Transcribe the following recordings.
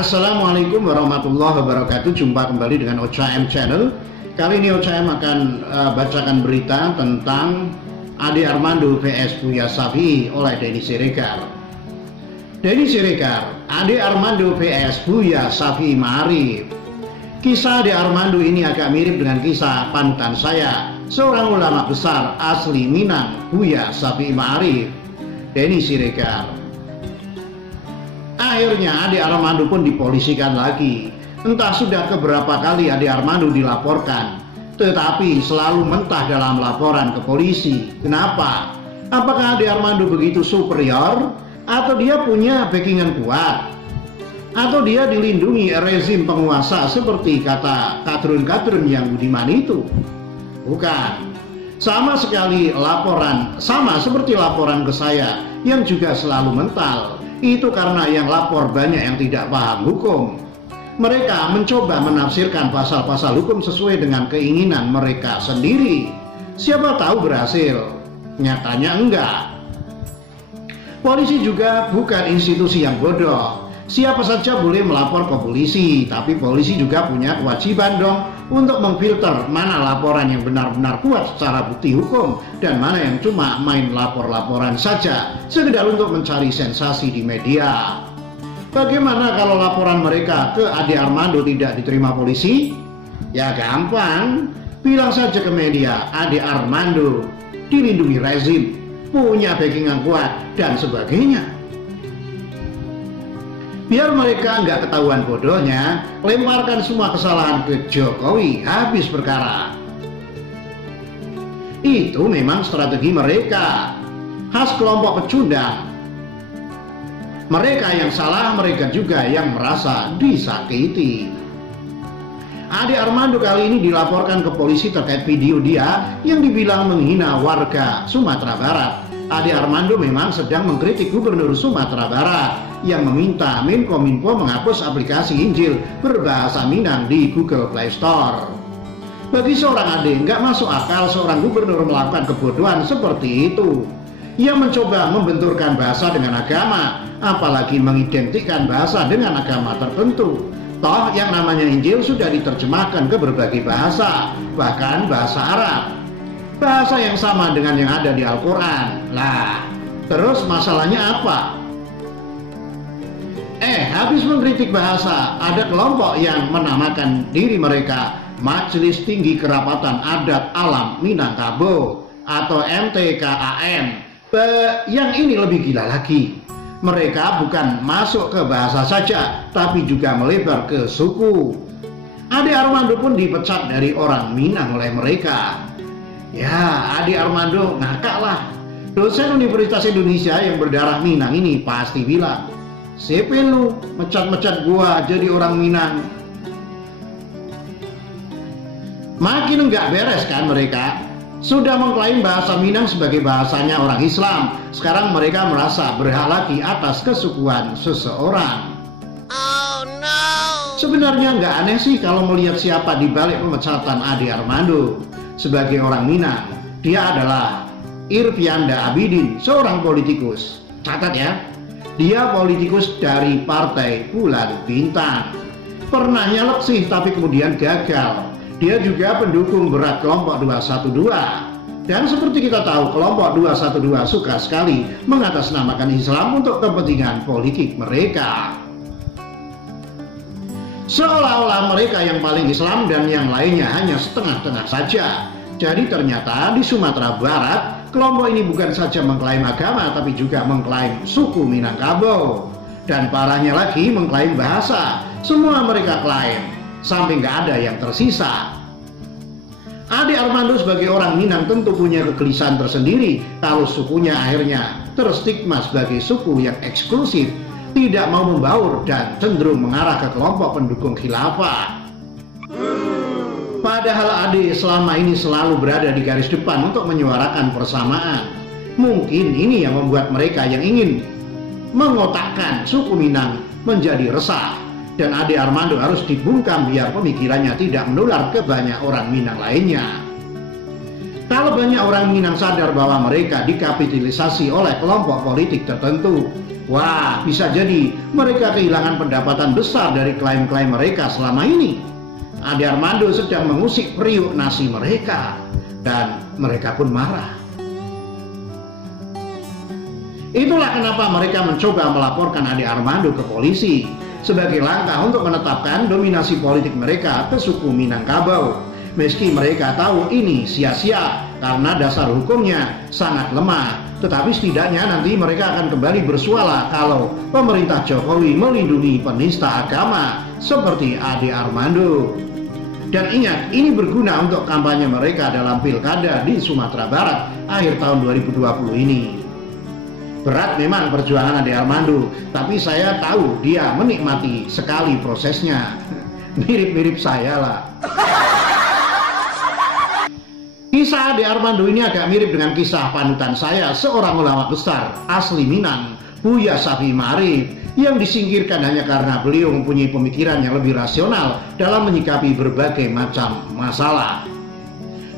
Assalamualaikum warahmatullahi wabarakatuh. Jumpa kembali dengan OCM Channel. Kali ini OCM akan bacakan berita tentang Ade Armando vs Buya Shafi'i oleh Denny Siregar. Denny Siregar, Ade Armando vs Buya Shafi'i Ma'arif. Kisah Ade Armando ini agak mirip dengan kisah panutan saya, seorang ulama besar asli Minang, Buya Shafi'i Ma'arif. Denny Siregar. Akhirnya Ade Armando pun dipolisikan lagi. Entah sudah keberapa kali Ade Armando dilaporkan, tetapi selalu mentah dalam laporan ke polisi. Kenapa? Apakah Ade Armando begitu superior? Atau dia punya backingan kuat? Atau dia dilindungi rezim penguasa seperti kata kadrun-kadrun yang budiman itu? Bukan. Sama sekali sama seperti laporan ke saya yang juga selalu mental. Itu karena yang lapor banyak yang tidak paham hukum. Mereka mencoba menafsirkan pasal-pasal hukum sesuai dengan keinginan mereka sendiri. Siapa tahu berhasil, nyatanya enggak. Polisi juga bukan institusi yang bodoh. Siapa saja boleh melapor ke polisi, tapi polisi juga punya kewajiban dong untuk memfilter mana laporan yang benar-benar kuat secara bukti hukum dan mana yang cuma main lapor-laporan saja, sekedar untuk mencari sensasi di media. Bagaimana kalau laporan mereka ke Ade Armando tidak diterima polisi? Ya gampang, bilang saja ke media, Ade Armando dilindungi rezim, punya backingan kuat, dan sebagainya. Biar mereka nggak ketahuan bodohnya, lemparkan semua kesalahan ke Jokowi, habis perkara. Itu memang strategi mereka, khas kelompok pecundang. Mereka yang salah, mereka juga yang merasa disakiti. Ade Armando kali ini dilaporkan ke polisi terkait video dia yang dibilang menghina warga Sumatera Barat. Ade Armando memang sedang mengkritik Gubernur Sumatera Barat yang meminta Menkominfo menghapus aplikasi Injil berbahasa Minang di Google Play Store. Bagi seorang Ade, nggak masuk akal seorang gubernur melakukan kebodohan seperti itu. Ia mencoba membenturkan bahasa dengan agama, apalagi mengidentikan bahasa dengan agama tertentu. Toh yang namanya Injil sudah diterjemahkan ke berbagai bahasa, bahkan bahasa Arab. Bahasa yang sama dengan yang ada di Al-Quran. Lah, terus masalahnya apa? Habis mengkritik bahasa, ada kelompok yang menamakan diri mereka Majelis Tinggi Kerapatan Adat Alam Minangkabau atau MTKAM. Yang ini lebih gila lagi. Mereka bukan masuk ke bahasa saja, tapi juga melebar ke suku. Ade Armando pun dipecat dari orang Minang oleh mereka. Ya, Ade Armando ngakak lah. Dosen Universitas Indonesia yang berdarah Minang ini pasti bilang, "Siapa lu mecat-mecat gua jadi orang Minang?" Makin enggak beres kan mereka. Sudah mengklaim bahasa Minang sebagai bahasanya orang Islam. Sekarang mereka merasa berhak lagi atas kesukuan seseorang. Oh no. Sebenarnya nggak aneh sih kalau melihat siapa di balik pemecatan Ade Armando. Sebagai orang Minang, dia adalah Irvianda Abidin, seorang politikus. Catat ya, dia politikus dari Partai Bulan Bintang. Pernah nyalek sih, tapi kemudian gagal. Dia juga pendukung berat kelompok 212. Dan seperti kita tahu, kelompok 212 suka sekali mengatasnamakan Islam untuk kepentingan politik mereka. Seolah-olah mereka yang paling Islam dan yang lainnya hanya setengah-tengah saja. Jadi ternyata di Sumatera Barat, kelompok ini bukan saja mengklaim agama, tapi juga mengklaim suku Minangkabau. Dan parahnya lagi mengklaim bahasa. Semua mereka klaim, sampai nggak ada yang tersisa. Ade Armando sebagai orang Minang tentu punya kegelisahan tersendiri kalau sukunya akhirnya terstigma sebagai suku yang eksklusif, tidak mau membaur dan cenderung mengarah ke kelompok pendukung khilafah. Padahal Ade selama ini selalu berada di garis depan untuk menyuarakan persamaan. Mungkin ini yang membuat mereka yang ingin mengotakkan suku Minang menjadi resah. Dan Ade Armando harus dibungkam biar pemikirannya tidak menular ke banyak orang Minang lainnya. Kalau banyak orang Minang sadar bahwa mereka dikapitalisasi oleh kelompok politik tertentu, Wah, bisa jadi mereka kehilangan pendapatan besar dari klaim-klaim mereka selama ini. Ade Armando sedang mengusik periuk nasi mereka, dan mereka pun marah. Itulah kenapa mereka mencoba melaporkan Ade Armando ke polisi sebagai langkah untuk menetapkan dominasi politik mereka ke suku Minangkabau. Meski mereka tahu ini sia-sia karena dasar hukumnya sangat lemah, tetapi setidaknya nanti mereka akan kembali bersuara kalau pemerintah Jokowi melindungi penista agama seperti Ade Armando. Dan ingat, ini berguna untuk kampanye mereka dalam pilkada di Sumatera Barat akhir tahun 2020 ini. Berat memang perjuangan Ade Armando, tapi saya tahu dia menikmati sekali prosesnya. Mirip-mirip saya lah. Kisah Ade Armando ini agak mirip dengan kisah panutan saya, seorang ulama besar asli Minang, Buya Syafi'i Ma'arif, yang disingkirkan hanya karena beliau mempunyai pemikiran yang lebih rasional dalam menyikapi berbagai macam masalah.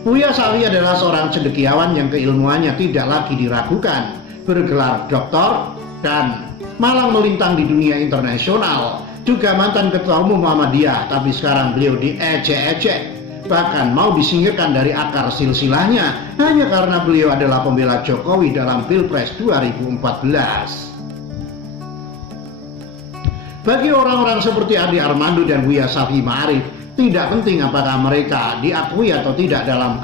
Buya Syafi'i adalah seorang cendekiawan yang keilmuannya tidak lagi diragukan, bergelar doktor dan malang melintang di dunia internasional, juga mantan ketua umum Muhammadiyah, tapi sekarang beliau diejek-ejek, bahkan mau disingkirkan dari akar silsilahnya hanya karena beliau adalah pembela Jokowi dalam Pilpres 2014. Bagi orang-orang seperti Ade Armando dan Buya Syafi'i Ma'arif, tidak penting apakah mereka diakui atau tidak dalam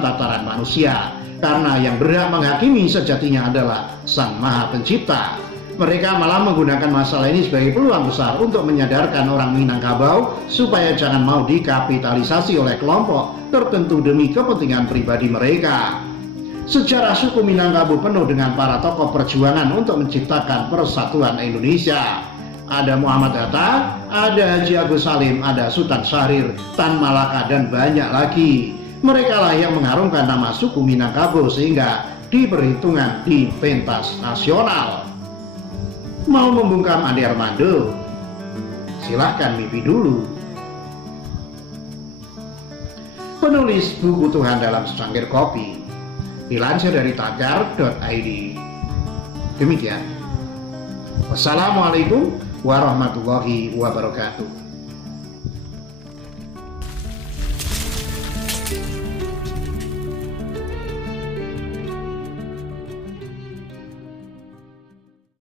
tataran manusia, karena yang berhak menghakimi sejatinya adalah Sang Maha Pencipta. Mereka malah menggunakan masalah ini sebagai peluang besar untuk menyadarkan orang Minangkabau supaya jangan mau dikapitalisasi oleh kelompok tertentu demi kepentingan pribadi mereka. Sejarah suku Minangkabau penuh dengan para tokoh perjuangan untuk menciptakan persatuan Indonesia. Ada Muhammad Hatta, ada Haji Agus Salim, ada Sultan Syahrir, Tan Malaka, dan banyak lagi. Mereka lah yang mengharumkan nama suku Minangkabau sehingga diperhitungkan di pentas nasional. Mau membungkam Ade Armando? Silahkan mimpi dulu. Penulis buku Tuhan dalam secangkir kopi, dilansir dari tagar.id. Demikian. Wassalamualaikum warahmatullahi wabarakatuh.